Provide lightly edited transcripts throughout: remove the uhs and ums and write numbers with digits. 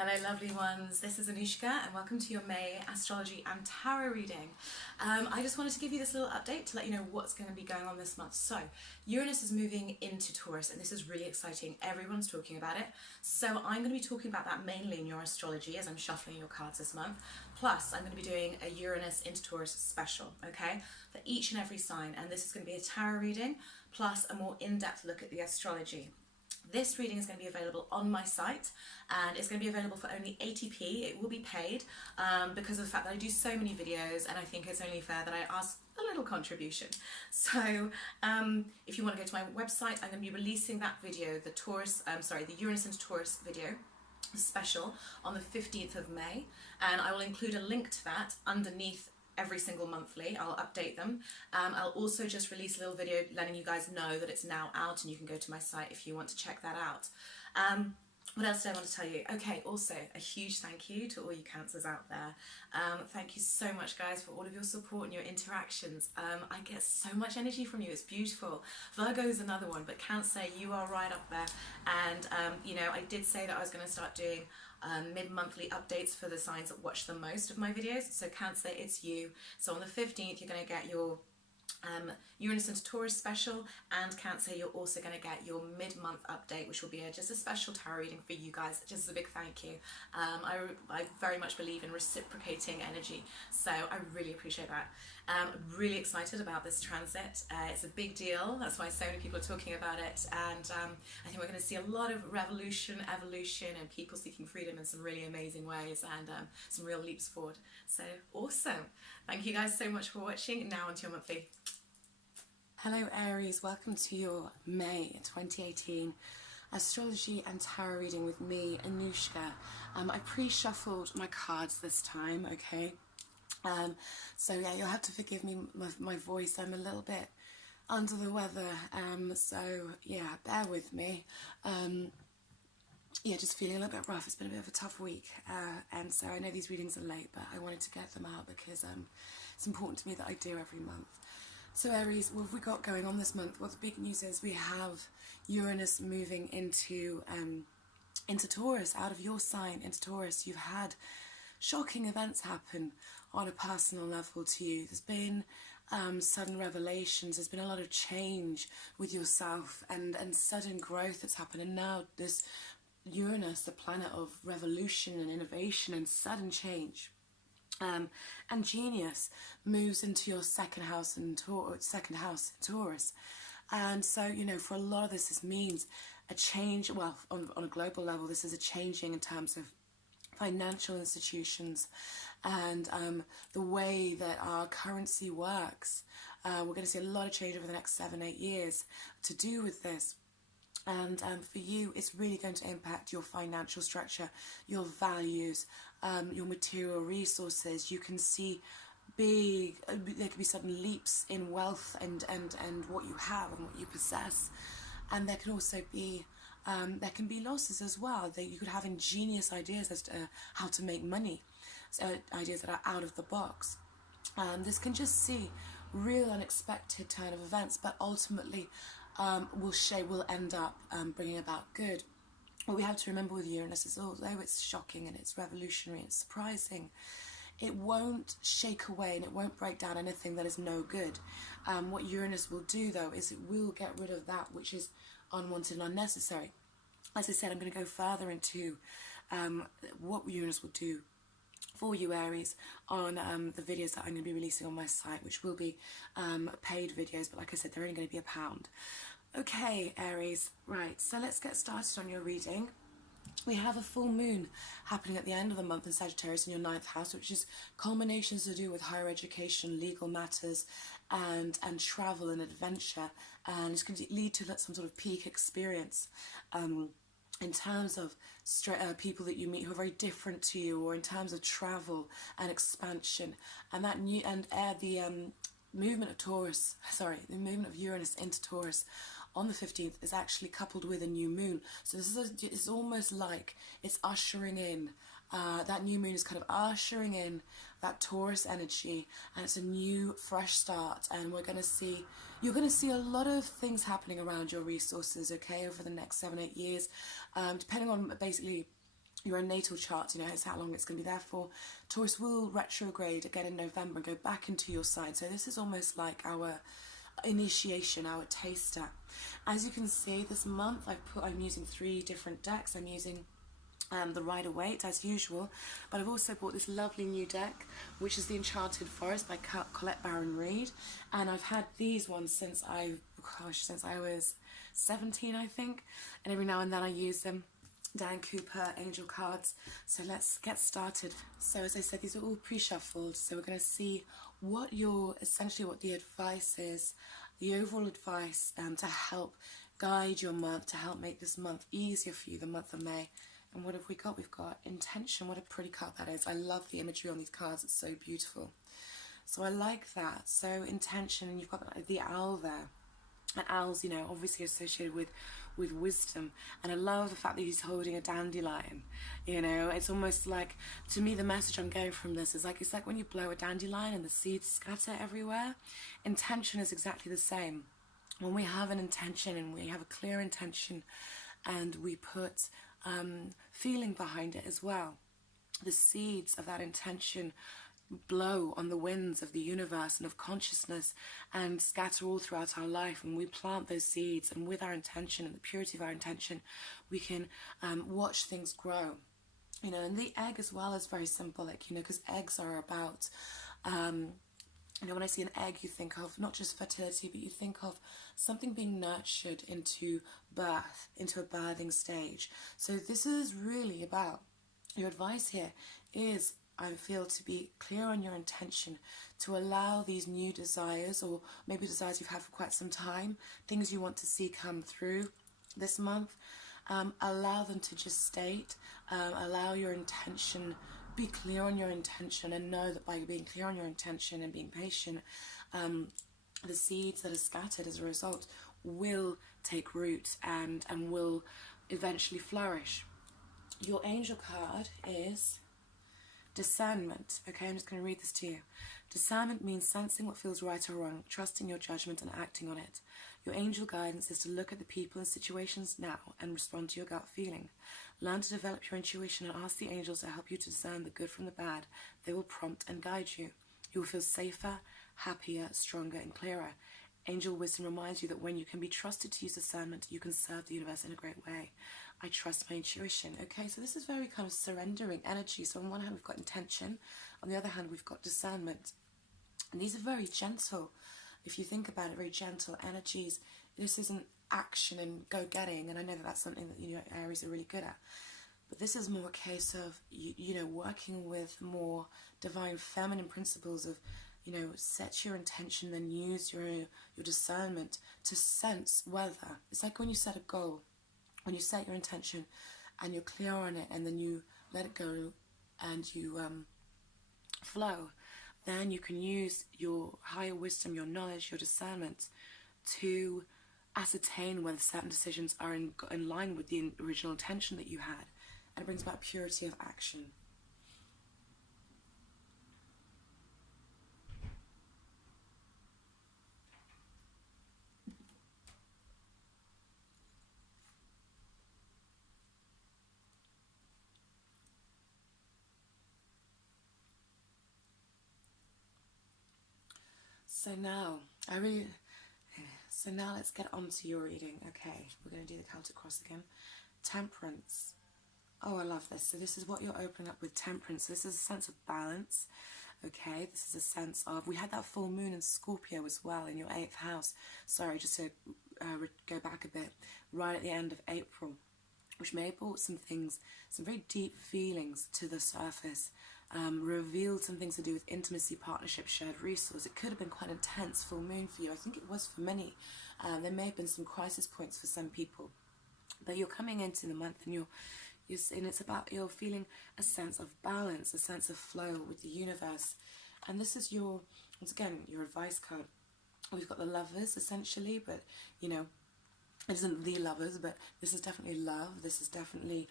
Hello lovely ones, this is Anushka and welcome to your May astrology and tarot reading. I just wanted to give you this little update to let you know what's going to be going on this month. So Uranus is moving into Taurus and this is really exciting. Everyone's talking about it. So I'm going to be talking about that mainly in your astrology as I'm shuffling your cards this month. Plus I'm going to be doing a Uranus into Taurus special, okay, for each and every sign, and this is going to be a tarot reading plus a more in-depth look at the astrology. This reading is going to be available on my site and it's going to be available for only 80p. It will be paid because of the fact that I do so many videos and I think it's only fair that I ask a little contribution. So if you want to go to my website, I'm going to be releasing that video, the Uranus into Taurus video special on the 15th of May, and I will include a link to that underneath every single monthly. I'll update them. I'll also just release a little video letting you guys know that it's now out and you can go to my site if you want to check that out. What else did I want to tell you? Okay, also a huge thank you to all you Cancers out there. Thank you so much guys for all of your support and your interactions. I get so much energy from you, it's beautiful. Virgo is another one, but Cancer, you are right up there. And you know, I did say that I was going to start doing mid-monthly updates for the signs that watch the most of my videos. So Cancer, it's you. So on the 15th you're going to get your Uranus into Taurus special, and Cancer, you're also going to get your mid-month update, which will be just a special tarot reading for you guys, just as a big thank you. I very much believe in reciprocating energy, so I really appreciate that. I'm really excited about this transit. It's a big deal, that's why so many people are talking about it, and I think we're going to see a lot of revolution, evolution, and people seeking freedom in some really amazing ways, and some real leaps forward. So awesome. Thank you guys so much for watching. Now onto your monthly. Hello Aries, welcome to your May 2018 astrology and tarot reading with me, Anushka. I pre-shuffled my cards this time, okay? So yeah, you'll have to forgive me with my voice. I'm a little bit under the weather, so yeah, bear with me. Yeah, just feeling a little bit rough. It's been a bit of a tough week, and so I know these readings are late, but I wanted to get them out because it's important to me that I do every month. So Aries, what have we got going on this month? Well, the big news is we have Uranus moving into Taurus, out of your sign into Taurus. You've had shocking events happen on a personal level to you. There's been sudden revelations, there's been a lot of change with yourself and sudden growth that's happened, and now this Uranus, the planet of revolution and innovation and sudden change, and genius, moves into your second house in Taurus. And so, you know, for a lot of this means a change. Well, on a global level, this is a changing in terms of financial institutions and the way that our currency works. We're going to see a lot of change over the next 7-8 years to do with this. And for you, it's really going to impact your financial structure, your values, your material resources. You can see there could be sudden leaps in wealth and what you have and what you possess. And there can also be losses as well. That you could have ingenious ideas as to how to make money, so ideas that are out of the box. This can just see real unexpected turn of events, but ultimately will end up bringing about good. What we have to remember with Uranus is, although it's shocking and it's revolutionary and surprising, it won't shake away and it won't break down anything that is no good. What Uranus will do, though, is it will get rid of that which is unwanted and unnecessary. As I said, I'm going to go further into what Uranus will do for you Aries on the videos that I'm going to be releasing on my site, which will be paid videos, but like I said, they're only going to be £1. Okay Aries, right, so let's get started on your reading. We have a full moon happening at the end of the month in Sagittarius in your 9th house, which is culminations to do with higher education, legal matters, and travel and adventure, and it's going to lead to some sort of peak experience in terms of people that you meet who are very different to you, or in terms of travel and expansion. And that movement of movement of Uranus into Taurus on the 15th is actually coupled with a new moon. So it's almost like it's ushering in, that new moon is kind of ushering in that Taurus energy, and it's a new fresh start, and you're going to see a lot of things happening around your resources, okay, over the next 7-8 years, depending on basically your natal chart, you know, it's how long it's going to be there for. Taurus will retrograde again in November and go back into your sign. So this is almost like our initiation, our taster. As you can see, this month I'm using 3 different decks. I'm using the Rider-Waite as usual, but I've also bought this lovely new deck, which is the Enchanted Forest by Colette Baron-Reid, and I've had these ones since I was 17, I think, and every now and then I use them. Dan Cooper angel cards. So let's get started. So as I said, these are all pre-shuffled, so we're going to see what the advice is, the overall advice to help guide your month, to help make this month easier for you, the month of May. And what have we got? We've got intention. What a pretty card that is. I love the imagery on these cards. It's so beautiful. So I like that. So intention, and you've got the owl there. And owls, you know, obviously associated with wisdom. And I love the fact that he's holding a dandelion. You know, it's almost like, to me, the message I'm getting from this is like, it's like when you blow a dandelion and the seeds scatter everywhere. Intention is exactly the same. When we have an intention and we have a clear intention and we put feeling behind it as well, the seeds of that intention blow on the winds of the universe and of consciousness and scatter all throughout our life, and we plant those seeds, and with our intention and the purity of our intention we can watch things grow, you know. And the egg as well is very symbolic, you know, because eggs are about you know, when I see an egg, you think of not just fertility, but you think of something being nurtured into birth, into a birthing stage. So this is really about, your advice here is, I feel, to be clear on your intention, to allow these new desires, or maybe desires you've had for quite some time, things you want to see come through this month, allow them to just state, allow your intention, be clear on your intention, and know that by being clear on your intention and being patient, the seeds that are scattered as a result will take root and will eventually flourish. Your angel card is discernment. Okay, I'm just going to read this to you. Discernment means sensing what feels right or wrong, trusting your judgment and acting on it. Your angel guidance is to look at the people and situations now and respond to your gut feeling. Learn to develop your intuition and ask the angels to help you to discern the good from the bad. They will prompt and guide you. You will feel safer, happier, stronger, and clearer. Angel wisdom reminds you that when you can be trusted to use discernment, you can serve the universe in a great way. I trust my intuition. Okay, so this is very kind of surrendering energy. So on one hand, we've got intention. On the other hand, we've got discernment. And these are very gentle, if you think about it, very gentle energies. This isn't action and go-getting, and I know that that's something that, you know, Aries are really good at. But this is more a case of, you know, working with more divine feminine principles of, you know, set your intention, then use your discernment to sense whether, it's like when you set a goal, when you set your intention and you're clear on it, and then you let it go and you flow, then you can use your higher wisdom, your knowledge, your discernment to ascertain whether certain decisions are in line with the original intention that you had, and it brings about purity of action. So now let's get on to your reading. Okay, we're going to do the Celtic cross again. Temperance. Oh, I love this. So this is what you're opening up with, temperance. This is a sense of balance. Okay, this is a sense of, we had that full moon in Scorpio as well in your 8th house. Sorry, just to go back a bit, right at the end of April, which may have brought some things, some very deep feelings to the surface, revealed some things to do with intimacy, partnership, shared resource. It could have been quite intense full moon for you. I think it was for many. There may have been some crisis points for some people, but you're coming into the month and and it's about, you're feeling a sense of balance, a sense of flow with the universe. And this is your, once again, your advice card. We've got the Lovers essentially, but you know, it isn't the Lovers, but this is definitely love. This is definitely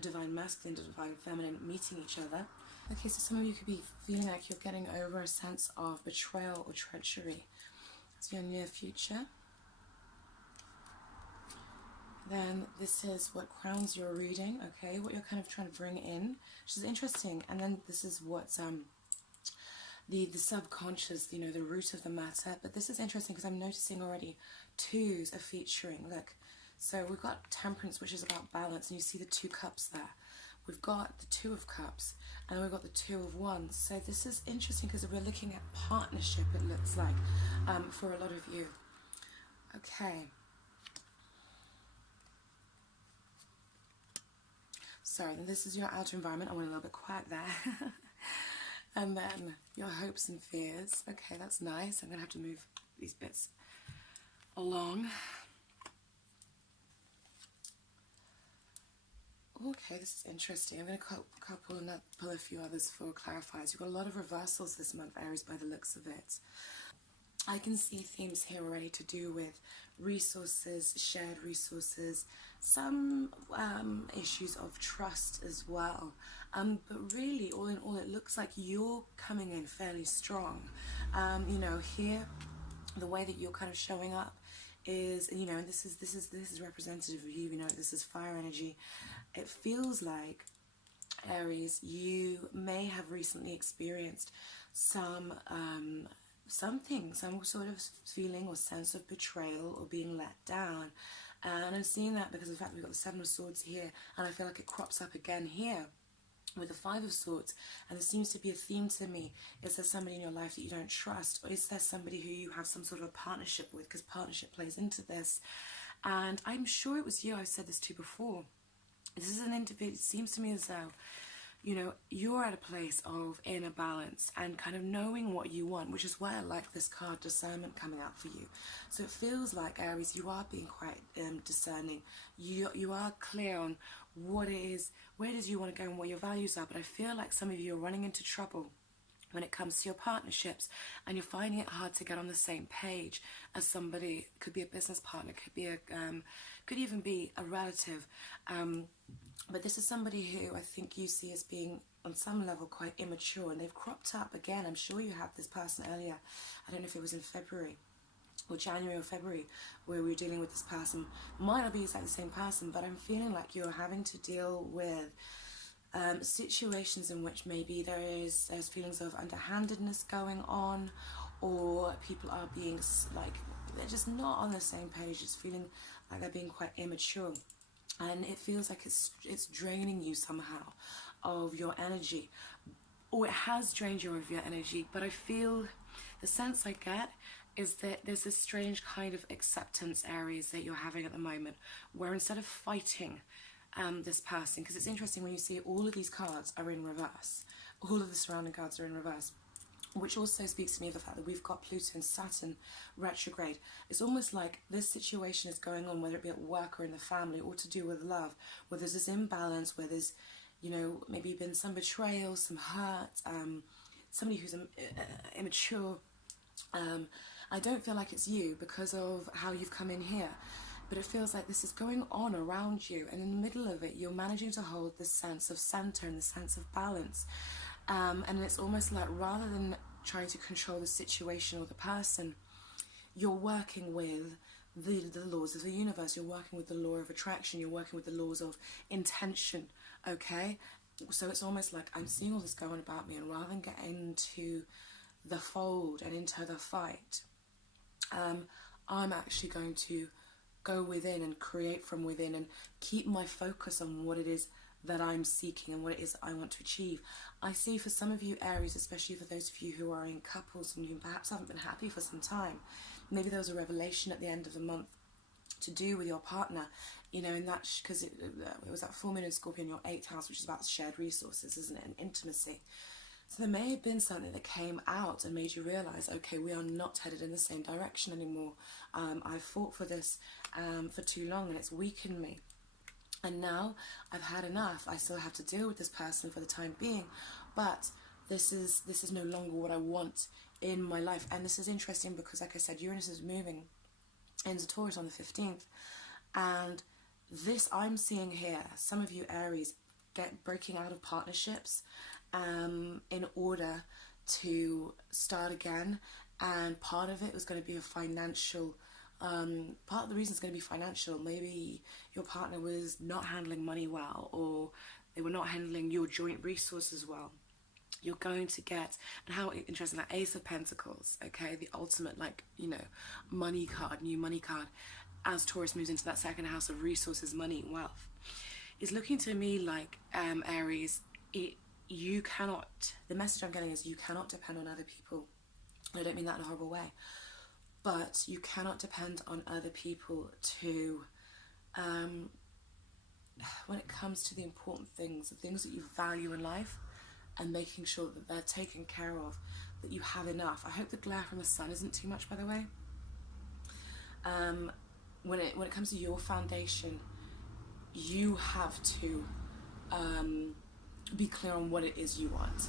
divine masculine, divine feminine meeting each other. Okay, so some of you could be feeling like you're getting over a sense of betrayal or treachery. It's your near future. Then this is what crowns your reading, okay, what you're kind of trying to bring in, which is interesting. And then this is what's the subconscious, you know, the root of the matter. But this is interesting because I'm noticing already twos are featuring. Look, so we've got Temperance, which is about balance, and you see the 2 cups there. We've got the 2 of cups, and we've got the 2 of wands. So this is interesting because we're looking at partnership, it looks like, for a lot of you. Okay. Sorry, this is your outer environment. I went a little bit quiet there. And then your hopes and fears. Okay, that's nice. I'm going to have to move these bits along. Okay, this is interesting. I'm going to pull a few others for clarifiers. You've got a lot of reversals this month, Aries, by the looks of it. I can see themes here already to do with resources, shared resources, some issues of trust as well. But really, all in all, it looks like you're coming in fairly strong. You know, here, the way that you're kind of showing up is, you know, and this is representative of you. You know, this is fire energy. It feels like, Aries, you may have recently experienced some sort of feeling or sense of betrayal or being let down. And I'm seeing that because of the fact that we've got the 7 of Swords here, and I feel like it crops up again here with the 5 of Swords. And there seems to be a theme to me. Is there somebody in your life that you don't trust, or is there somebody who you have some sort of a partnership with? Because partnership plays into this. And I'm sure it was you I've said this to before. This is an individual. It seems to me as though, you know, you're at a place of inner balance and kind of knowing what you want, which is why I like this card, discernment, coming out for you. So it feels like, Aries, you are being quite discerning. You are clear on what it is, where it is you want to go and what your values are. But I feel like some of you are running into trouble when it comes to your partnerships, and you're finding it hard to get on the same page as somebody. Could be a business partner, could be could even be a relative. But this is somebody who I think you see as being, on some level, quite immature, and they've cropped up again. I'm sure you had this person earlier. I don't know if it was in February or January or February where we were dealing with this person. Might not be exactly the same person, but I'm feeling like you're having to deal with situations in which maybe there's feelings of underhandedness going on, or people are being like, they're just not on the same page. It's feeling like they're being quite immature, and it feels like it's draining you somehow of your energy, or it has drained you of your energy. But I feel, the sense I get is that there's this strange kind of acceptance, Aries, that you're having at the moment, where instead of fighting this person, because it's interesting when you see all of these cards are in reverse, all of the surrounding cards are in reverse, which also speaks to me of the fact that we've got Pluto and Saturn retrograde. It's almost like this situation is going on, whether it be at work or in the family, or to do with love, where there's this imbalance, where there's, you know, maybe been some betrayal, some hurt, somebody who's immature. I don't feel like it's you because of how you've come in here, but it feels like this is going on around you, and in the middle of it, you're managing to hold this sense of center and the sense of balance. And it's almost like, rather than trying to control the situation or the person, you're working with the laws of the universe. You're working with the law of attraction. You're working with the laws of intention, okay? So it's almost like I'm seeing all this going about me, and rather than get into the fold and into the fight, I'm actually going to go within and create from within and keep my focus on what it is that I'm seeking and what it is I want to achieve. I see for some of you, Aries, especially for those of you who are in couples and who perhaps haven't been happy for some time, maybe there was a revelation at the end of the month to do with your partner, you know, and that's because it was that full moon in Scorpio in your 8th house, which is about shared resources, isn't it, and intimacy. So there may have been something that came out and made you realise, okay, we are not headed in the same direction anymore. I've fought for this for too long, and it's weakened me. And now I've had enough. I still have to deal with this person for the time being, but this is no longer what I want in my life. And this is interesting because, like I said, Uranus is moving into Taurus on the 15th, and this I'm seeing here, some of you Aries breaking out of partnerships in order to start again, and part of it was going to be a financial Part of the reason is going to be financial. Maybe your partner was not handling money well, or they were not handling your joint resources well. You're going to get, and how interesting, that Ace of Pentacles, okay, the ultimate, like, you know, money card, new money card, as Taurus moves into that second house of resources, money, wealth, is looking to me like, Aries, you cannot, the message I'm getting is you cannot depend on other people. I don't mean that in a horrible way, but you cannot depend on other people to, when it comes to the important things, the things that you value in life, and making sure that they're taken care of, that you have enough. I hope the glare from the sun isn't too much, by the way. When it comes to your foundation, you have to be clear on what it is you want.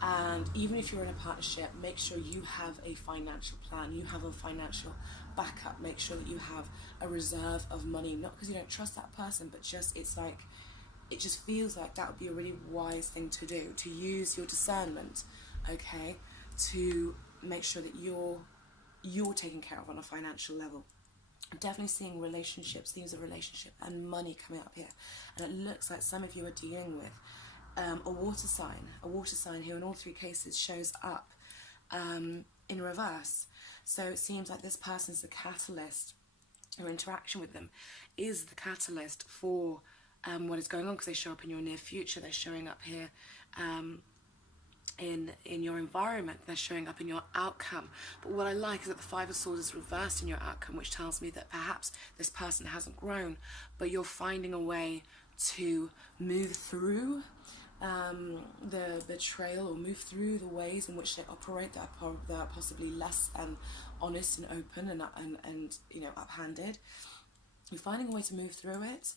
And even if you're in a partnership, make sure you have a financial plan, you have a financial backup, make sure that you have a reserve of money, not because you don't trust that person, but just, it's like, it just feels like that would be a really wise thing to do, to use your discernment, okay, to make sure that you're taken care of on a financial level. I'm definitely seeing relationships, themes of relationship and money coming up here. And it looks like some of you are dealing with a water sign who in all three cases shows up in reverse. So it seems like this person's the catalyst, your interaction with them is the catalyst for what is going on, because they show up in your near future, they're showing up here in your environment, they're showing up in your outcome. But what I like is that the Five of Swords is reversed in your outcome, which tells me that perhaps this person hasn't grown, but you're finding a way to move through the betrayal, or move through the ways in which they operate that are possibly less than honest and open and you know, uphanded. You're finding a way to move through it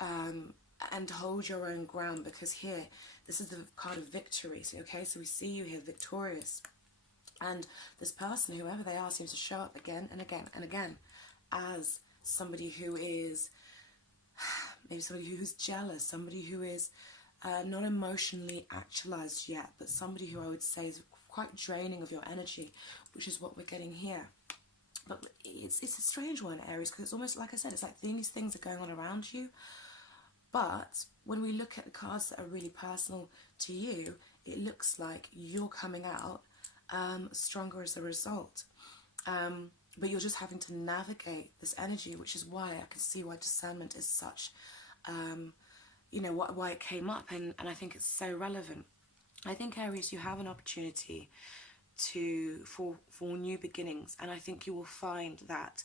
and hold your own ground, because here, this is the card of victory. So, okay, so we see you here victorious, and this person, whoever they are, seems to show up again and again and again as somebody who is maybe somebody who's jealous, somebody who is not emotionally actualized yet, but somebody who I would say is quite draining of your energy, which is what we're getting here. But it's a strange one, Aries, because it's almost, like I said, it's like these things are going on around you. But when we look at the cards that are really personal to you, it looks like you're coming out stronger as a result. But you're just having to navigate this energy, which is why I can see why discernment is such, you know, why it came up. And I think it's so relevant. I think, Aries, you have an opportunity for new beginnings. And I think you will find that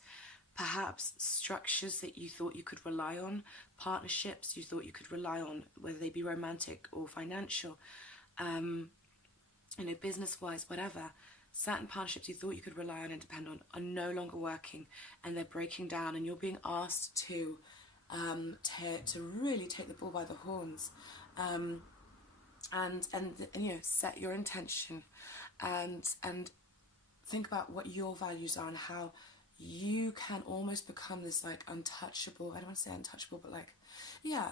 perhaps structures that you thought you could rely on, partnerships you thought you could rely on, whether they be romantic or financial, you know, business-wise, whatever, certain partnerships you thought you could rely on and depend on are no longer working, and they're breaking down, and you're being asked to really take the bull by the horns, and you know, set your intention, and think about what your values are and how you can almost become this, like, untouchable, I don't want to say untouchable, but like, yeah,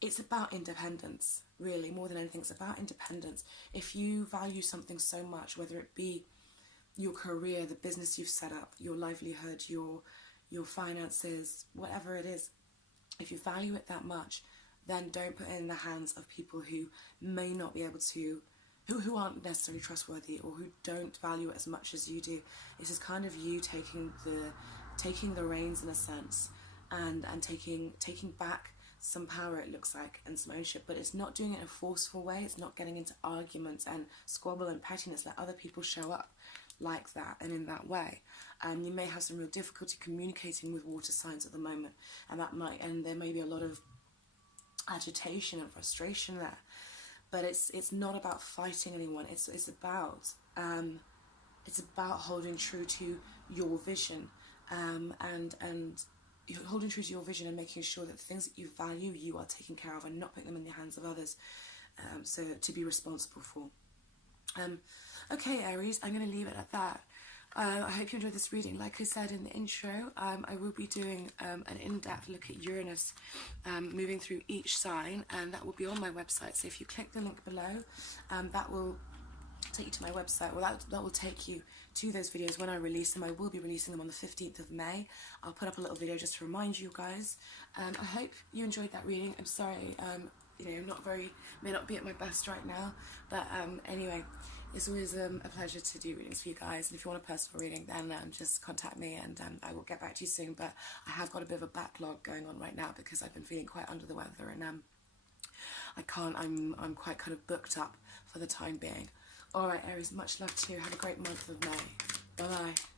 it's about independence, really, more than anything. It's about independence. If you value something so much, whether it be your career, the business you've set up, your livelihood, your finances, whatever it is, if you value it that much, then don't put it in the hands of people who may not be able to, who aren't necessarily trustworthy, or who don't value it as much as you do. This is kind of you taking the reins in a sense, and taking back some power, it looks like, and some ownership. But it's not doing it in a forceful way. It's not getting into arguments and squabble and pettiness. Let other people show up like that and in that way. You may have some real difficulty communicating with water signs at the moment, and there may be a lot of agitation and frustration there. But it's not about fighting anyone. It's about holding true to your vision, and holding true to your vision, and making sure that the things that you value, you are taking care of, and not putting them in the hands of others, so to be responsible for. Okay, Aries, I'm going to leave it at that. I hope you enjoyed this reading. Like I said in the intro, I will be doing an in-depth look at Uranus moving through each sign, and that will be on my website. So if you click the link below, that will take you to my website. Well, that will take you to those videos when I release them. I will be releasing them on the 15th of May. I'll put up a little video just to remind you guys. I hope you enjoyed that reading. I'm sorry, you know, may not be at my best right now, but anyway, it's always a pleasure to do readings for you guys, and if you want a personal reading, then just contact me, and I will get back to you soon. But I have got a bit of a backlog going on right now because I've been feeling quite under the weather, and I'm quite kind of booked up for the time being. Alright Aries, much love to you. Have a great month of May. Bye bye.